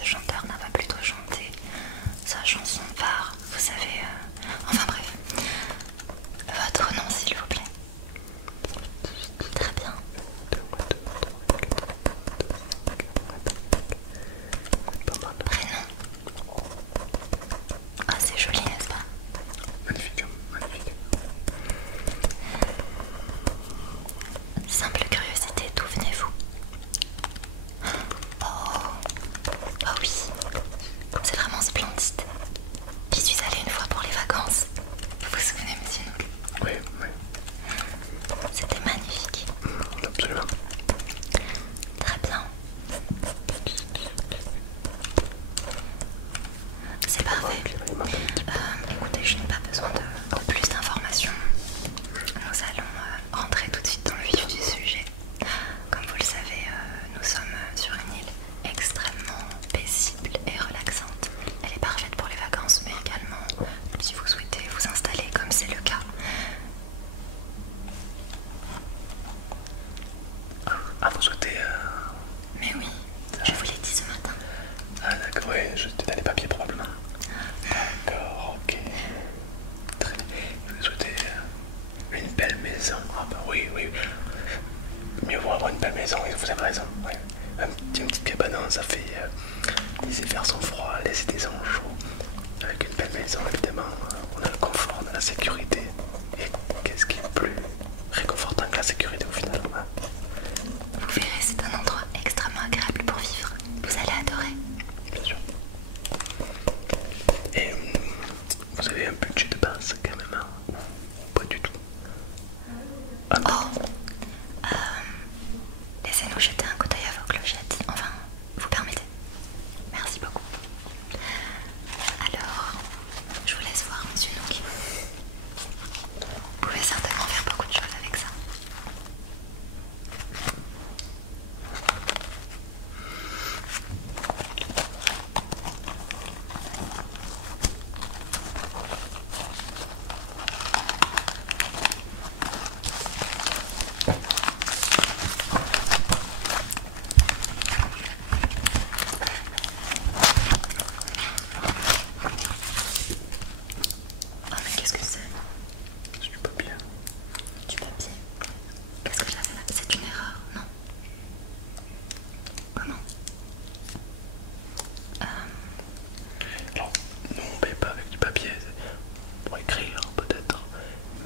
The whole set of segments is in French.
ce chanteur-là va plutôt chanter sa chanson phare, vous savez. Enfin bref. Votre nom, s'il vous plaît. Très bien. Prénom. Ah, c'est joli, n'est-ce pas? Magnifique, magnifique. Simple curiosité, d'où venez-vous? Oh oui, c'est vraiment splendide. J'y suis allée une fois pour les vacances. Vous vous souvenez, monsieur Noul? Oui, oui. C'était magnifique. Absolument. Très bien. C'est parfait. Écoutez, je n'ai pas besoin de plus d'informations. Nous allons rentrer tout de suite dans le vif du sujet. Comme vous le savez, nous sommes sur une île extrêmement paisible et relaxante. Elle est parfaite pour les vacances, mais également si vous souhaitez vous installer comme c'est le cas. Ah, vous souhaitez... Mais oui, je vous l'ai dit ce matin. Ah d'accord, oui, je t'ai dans les papiers probablement. D'accord, ok. Très bien. Vous souhaitez une belle maison? Ah bah oui, oui. Mieux vaut avoir une belle maison, vous avez raison. Oui. Une petite cabane, ça fait les hivers sont froids, les étés sont chauds. Avec une belle maison, évidemment, on a le confort, on a la sécurité. Et qu'est-ce qui est plus réconfortant que la sécurité au final, hein? Vous verrez, c'est un endroit extrêmement agréable pour vivre. Vous allez adorer. Bien sûr. Et vous avez un budget de base quand même, hein? Ou pas du tout? Ah non. Oh, laissez-nous jeter un coup d'œil à vos clochettes. Enfin, vous permettez? Merci beaucoup. Alors, je vous laisse voir, monsieur Nook. Vous pouvez certainement faire beaucoup de choses avec ça. Oh mais qu'est-ce que c'est? C'est du papier. Du papier. Qu'est-ce que j'avais là? C'est une erreur, non? Comment? Alors, nous on paye pas avec du papier, pour écrire peut-être,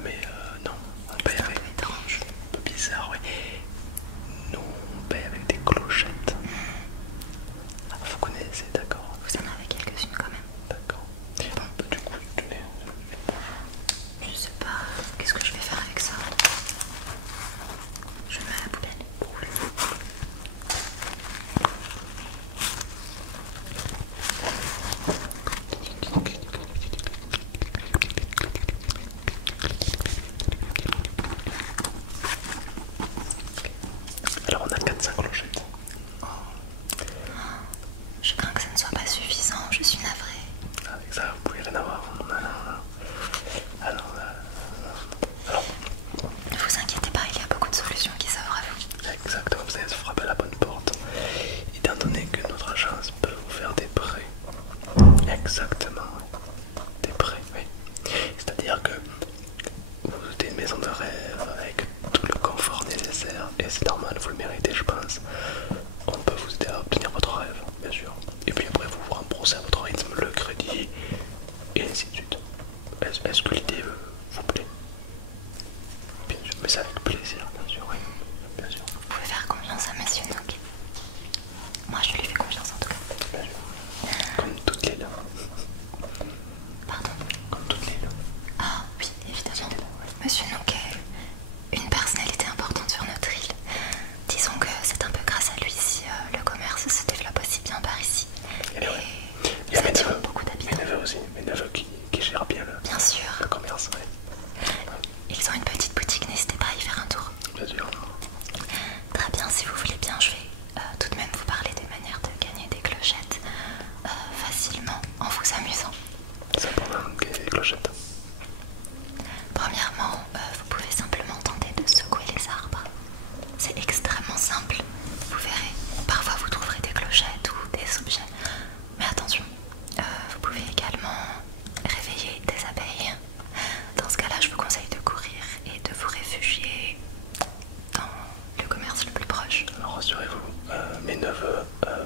mais non, on paye avec Étrange. un peu bizarre, oui. Nous on paye avec des clochettes. Ah, vous connaissez, d'accord? Vous en avez quelques-unes quand même. D'accord. Bah, du coup, tenez. Je sais pas, qu'est-ce que je vais faire avec ça? Je le mets à la poubelle. Alors on a 4-5 clochettes. Je crains que ça ne soit pas suffisant, je suis navrée. Avec ça, vous pouvez rien avoir. Alors, Ne vous inquiétez pas, il y a beaucoup de solutions qui s'offrent à vous. exactement, vous allez se frapper à la bonne porte. Étant donné que notre agence peut vous faire des prêts. Exactement. Des prêts, oui. C'est-à-dire que vous avez une maison de rêve avec tout le confort nécessaire. Et c'est normal, vous le méritez, je pense. On peut vous aider à obtenir votre rêve, bien sûr. Et puis après, vous vous remboursez à votre rythme le crédit. Et ainsi de suite. Est-ce que l'idée vous plaît? Bien sûr, mais c'est avec plaisir, bien sûr, oui. Bien sûr. Vous pouvez faire confiance à monsieur Nook. Moi je lui fais confiance en tout cas. Bien sûr. Comme toutes les lames.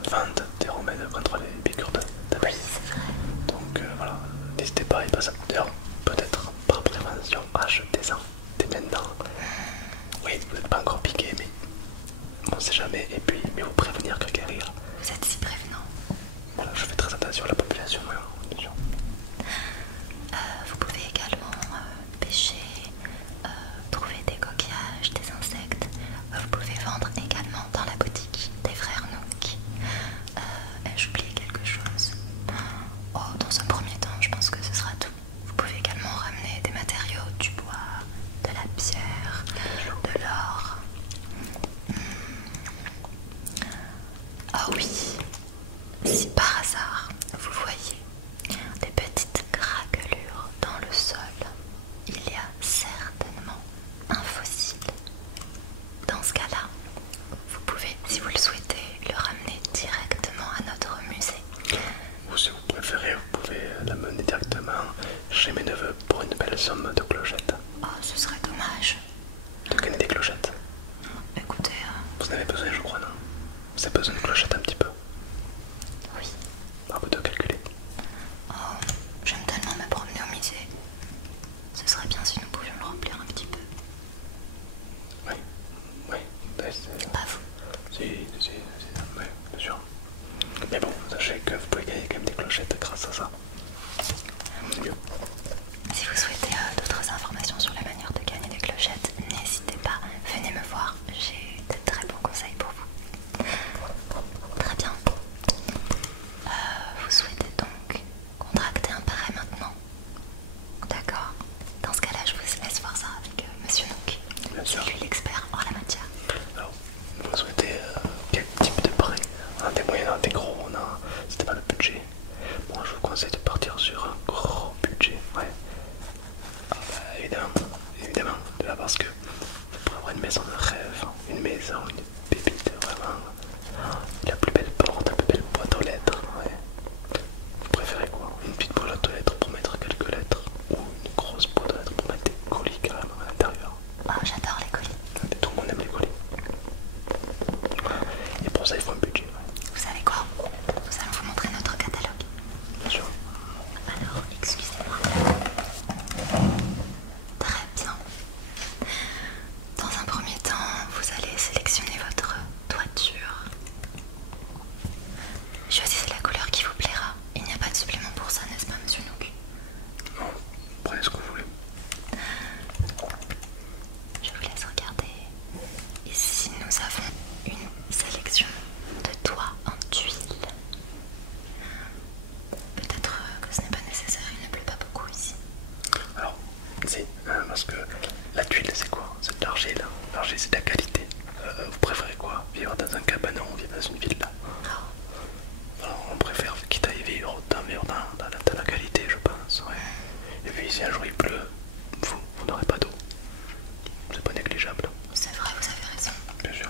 vendent des remèdes contre les piqûres d'abeilles. Donc voilà, n'hésitez pas à y passer. D'ailleurs, peut-être par prévention, achetez-en dès maintenant. Oui, vous n'êtes pas encore piqué, mais on sait jamais. Et puis, mieux vous prévenir que guérir. Vous êtes si prévenant. Voilà, je fais très attention à la population. Bien sûr. Vous pouvez également pêcher, trouver des coquillages, des insectes. Vous pouvez vendre également dans la boutique des frères Nook. Ai-je oublié quelque chose? Oh, dans un premier temps, je pense que ce sera tout. Vous pouvez également ramener des matériaux, du bois, de la pierre, de l'or. Ah oui, si par hasard vous voyez des petites craquelures dans le sol, il y a certainement un fossile. Dans ce cas-là, vous pouvez, si vous le souhaitez, le ramener directement à notre musée. Ou si vous préférez, vous pouvez l'amener directement chez mes neveux pour une belle somme de clochettes. Oh, ce serait dommage. De gagner des clochettes. Écoutez, Vous en avez besoin, je crois, non? Vous avez besoin de clochettes un petit peu. oui. À vous de calculer. Oh, j'aime tellement me promener au musée. Ce serait bien si nous pouvions le remplir un petit peu. Oui, oui. C'est Pas vous. Si, oui, bien sûr. Mais bon, sachez que vous pouvez gagner quand même des clochettes grâce à ça. C'est mieux. Si vous souhaitez d'autres informations sur la manière de gagner des clochettes, n'hésitez pas, venez me voir, j'ai de très bons conseils pour vous. Très bien. Vous souhaitez donc contracter un prêt maintenant? D'accord. Dans ce cas-là, je vous laisse voir ça avec Monsieur Nook. Bien sûr. C'est lui l'expert en la matière. Alors, vous souhaitez quel type de prêt? On a des moyens, on a des gros, c'était pas le budget. Moi, je vous conseille de partir sur un gros budget, ouais. Ah bah, évidemment, déjà parce que vous pourrez avoir une maison de rêve, une maison, une pépite, vraiment. La plus belle porte, la plus belle boîte aux lettres, ouais. Vous préférez quoi? Une petite boîte aux lettres pour mettre quelques lettres ou une grosse boîte aux lettres pour mettre des colis carrément à l'intérieur? Oh, j'adore les colis. Tout le monde aime les colis. Et pour ça, il faut un budget. Ouais. Vous savez quoi? Nous allons vous montrer notre catalogue. Bien sûr. Alors, excusez-moi. Très bien. Dans un premier temps, vous allez sélectionner votre toiture. Choisissez la couleur qui vous plaira. Il n'y a pas de supplément pour ça, n'est-ce pas, Monsieur Nook? Non, prenez ce que vous voulez. Je vous laisse regarder. Ici, nous avons une sélection de toits en tuiles. Peut-être que ce n'est pas nécessaire, il ne pleut pas beaucoup ici. Alors, c'est parce que la tuile, c'est quoi? C'est de l'argile. L'argile, c'est de la qualité. Vous préférez quoi? Vivre dans un cabanon ou vivre dans une villa? Alors, on préfère, quitte à y vivre, autant vivre dans la qualité, je pense. Ouais. Et puis, si un jour il pleut, vous n'aurez pas d'eau. C'est pas négligeable. C'est vrai, vous avez raison. Bien sûr.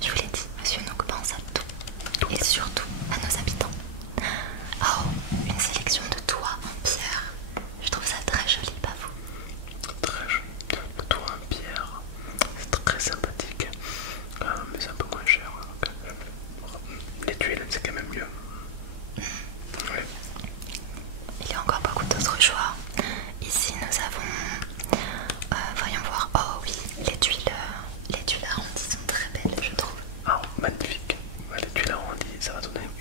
Je vous l'ai dit, Monsieur Nook pense à tout. Et surtout à nos habitants. Oh, une sélection de toits en pierre. Je trouve ça très joli, pas vous? Très joli. Le toit en pierre, c'est très sympathique. Mais c'est un peu moins cher. Les tuiles, c'est quand même mieux. Ouais. Il y a encore beaucoup d'autres choix. Ici, nous avons... voyons voir. Oh oui, les tuiles arrondies sont très belles, je trouve. Ah, magnifique. Ouais, les tuiles arrondies, ça va donner un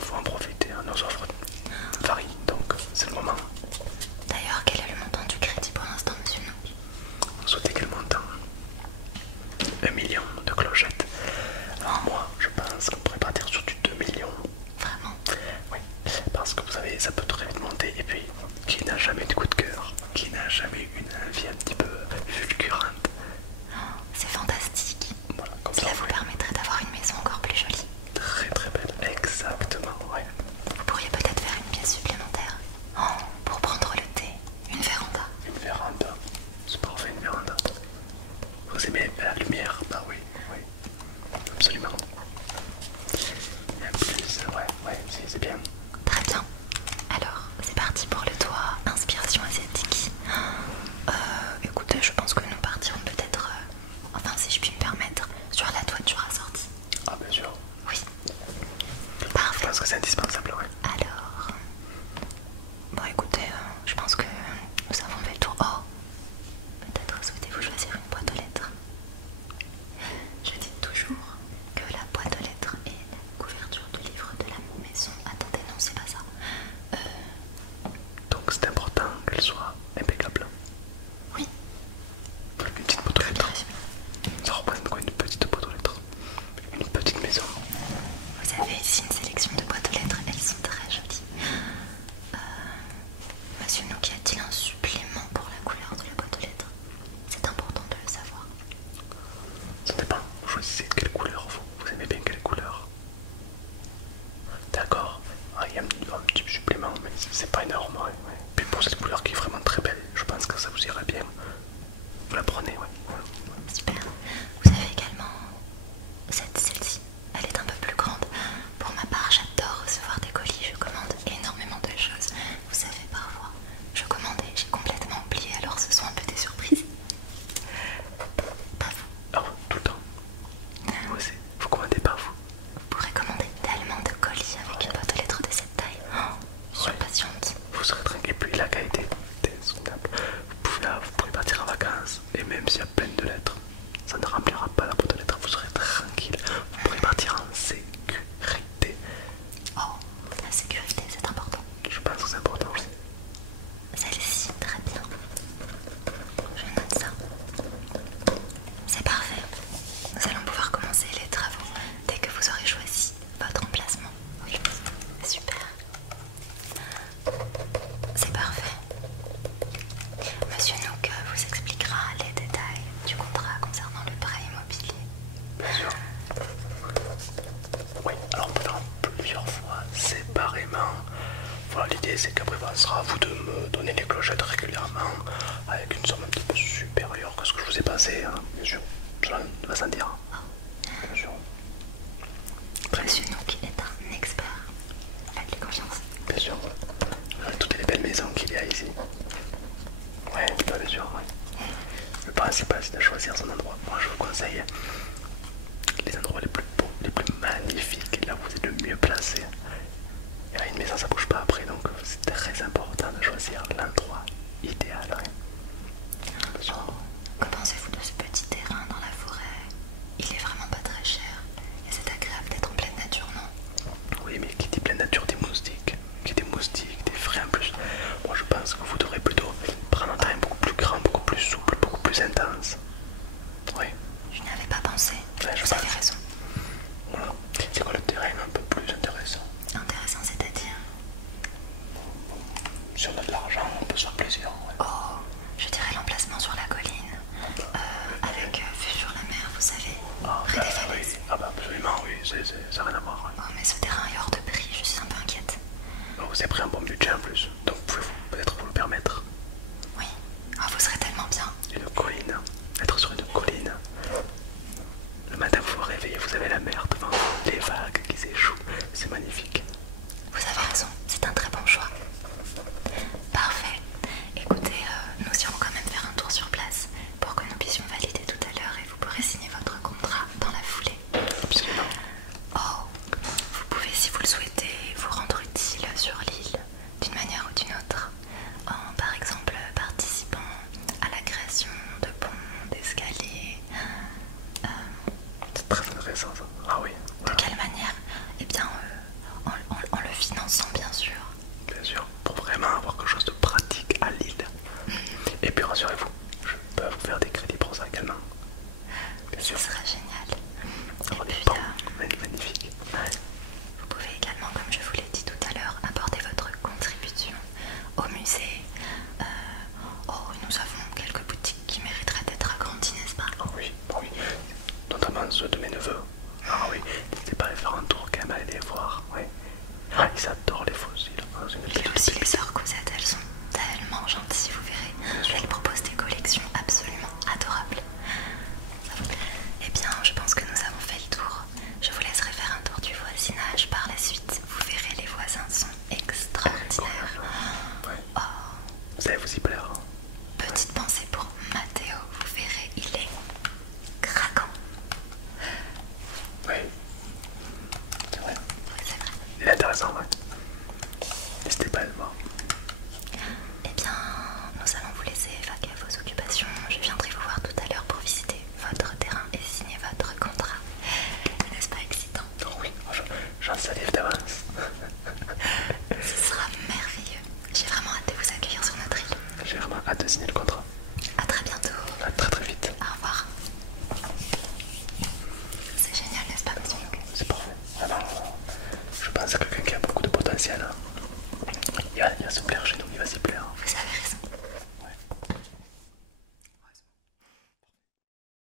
faut en profiter, hein. Nos offres varient, donc c'est le moment. D'ailleurs, quel est le montant du crédit pour l'instant, monsieur Nook? Vous souhaitez quel montant? 1 million de clochettes. Alors moi, je pense qu'on pourrait partir sur du 2 millions. Vraiment? Oui, parce que vous savez, ça peut très vite monter. Et puis, qui n'a jamais eu de coup de cœur? Qui n'a jamais eu une vie un petit peu fulgurante? C'est fantastique. Voilà, comme Cela ça, vous permettrait d'avoir une maison encore plus jolie. très très belle, exactement, ouais. Vous pourriez peut-être faire une pièce supplémentaire. Oh, pour prendre le thé. Une véranda. Une véranda, c'est parfait, une véranda. Vous aimez la lumière? Bah oui, oui, absolument. Et en plus, ouais, c'est bien. Très bien. Alors, c'est parti pour le toit inspiration asiatique. Écoutez, je pense que nous partirons peut-être, enfin si je puis me permettre, sur la toiture assortie. Ah bien sûr, Oui. je Parfait. pense que c'est indispensable, ouais. Alors, bon écoutez, je pense que nous avons fait le tour. Oh, peut-être souhaitez-vous choisir une boîte aux lettres? Je dis toujours que la boîte aux lettres est la couverture du livre de la maison. Attendez, non, c'est pas ça. Donc c'est important qu'elle soit impeccable. Oui, Une petite boîte aux bien lettres. résumé. Ça représente quoi une petite boîte aux lettres? Une petite maison. Vous avez ici une sélection de boîtes aux lettres, elles sont très jolies. Monsieur Nook, a-t-il un supplément pour la couleur de la boîte aux lettres? C'est important de le savoir. Ça dépend, vous choisissez quelle couleur vous aimez bien quelle couleur. D'accord, ah, il y a un petit supplément, mais c'est pas énorme, ouais. Puis pour cette couleur qui est vraiment très belle, je pense que ça vous irait bien. Vous la prenez, ouais. Super. Vous avez également celle-ci. Elle est un peu plus grande. Pour ma part, j'adore recevoir des colis. Je commande énormément de choses. Vous savez, parfois, je commande et j'ai complètement oublié. Alors ce sont un peu des surprises. Pas vous. Ah ouais, tout le temps. Moi aussi, vous commandez pas vous. Vous pourrez commander tellement de colis avec une boîte aux lettres de cette taille. Oh, je suis Ouais. patiente. Vous serez tranquille, et puis la qualité est soutenable. Vous pourrez partir en vacances, et même s'il y a plein de lettres, ça ne remplira pas la boîte aux lettres, vous serez tranquille. Vous pourrez partir en sécurité. Oh, la sécurité, c'est important. Je pense que c'est important aussi. Celle-ci, très bien. Je note ça. C'est parfait. Nous allons pouvoir commencer les travaux dès que vous aurez choisi votre emplacement. Oui, c'est super. C'est parfait. Monsieur Nook vous expliquera les détails du contrat concernant le prêt immobilier. Bien sûr. Oui, alors on peut faire plusieurs fois séparément. Voilà, l'idée c'est qu'après, ce sera à vous de me donner les clochettes régulièrement avec une somme un petit peu supérieure que ce que je vous ai passé, hein. Bien sûr. Cela ne va sans dire. Bien sûr. Très bien. Monsieur Nook est un expert. Faites-lui confiance. Bien sûr. Toutes les belles maisons qu'il y a ici. Ouais, bien sûr, ouais. Le principal c'est de choisir son endroit. Moi je vous conseille les endroits les plus beaux, les plus magnifiques, là où vous êtes le mieux placé. Et là, une maison ça bouge pas après, donc c'est très important de choisir l'endroit idéal. Ouais. Bien sûr. Que pensez-vous de ce petit terrain dans la forêt? Il est vraiment pas très cher et c'est agréable d'être en pleine nature, non? Oui, mais qui dit pleine nature des moustiques, qui des moustiques, des frais en plus. Moi je pense que vous devrez plutôt prendre un terrain beaucoup plus grand, beaucoup plus souple, beaucoup plus intense. Oui. Je n'y avais pas pensé. Ouais, je Vous avez pense. raison. Voilà. C'est quoi le terrain un peu plus intéressant? Intéressant, c'est-à-dire? Si on a de l'argent, on peut se faire plaisir. Ouais. Oh, je dirais l'emplacement sur la colline, avec vue sur la mer, vous savez, Ah, près bah, des oui. falaises. Ah bah absolument, oui, ça n'a rien à voir. Ouais. Oh, mais ce terrain est hors de prix, je suis un peu inquiète. Oh, vous avez pris un bon budget en plus, donc pouvez-vous peut-être vous le permettre. Oui, oh, vous serez tellement bien. Une colline, être sur une colline. Le matin vous vous réveillez, vous avez la mer devant vous, les vagues qui s'échouent, c'est magnifique. Vous avez raison, c'est un très bon choix. Parfait. Écoutez, nous irons quand même faire un tour sur place pour que nous puissions valider tout à l'heure et vous pourrez signer votre contrat dans la foulée. Absolument. Oh, vous pouvez, si vous le souhaitez, vous rendre utile sur l'île d'une manière ou d'une aussi les sœurs Cosette, elles sont tellement gentilles, vous verrez. Elles proposent des collections absolument adorables. Eh bien, je pense que nous avons fait le tour. Je vous laisserai faire un tour du voisinage par la suite. Vous verrez, les voisins sont extraordinaires. Ouais. Oh. Vous allez vous y plaire. Hein. Petite pensée pour Mathéo, vous verrez, il est craquant. Oui, c'est vrai. C'est vrai. Il est intéressant, ouais. N'hésitez pas à le voir. Eh bien, nous allons vous laisser vaquer à vos occupations. Je viendrai vous voir tout à l'heure pour visiter votre terrain et signer votre contrat. N'est-ce pas excitant? Oh oui, j'en salive d'avance. Ce sera merveilleux. J'ai vraiment hâte de vous accueillir sur notre île. J'ai vraiment hâte de signer le contrat. A très bientôt. À très très vite. Au revoir. C'est génial, n'est-ce pas, monsieur Luc? C'est parfait. Alors, je pense à quelqu'un qui a beaucoup de potentiel. Il va se plaire chez nous, il va s'y plaire. Vous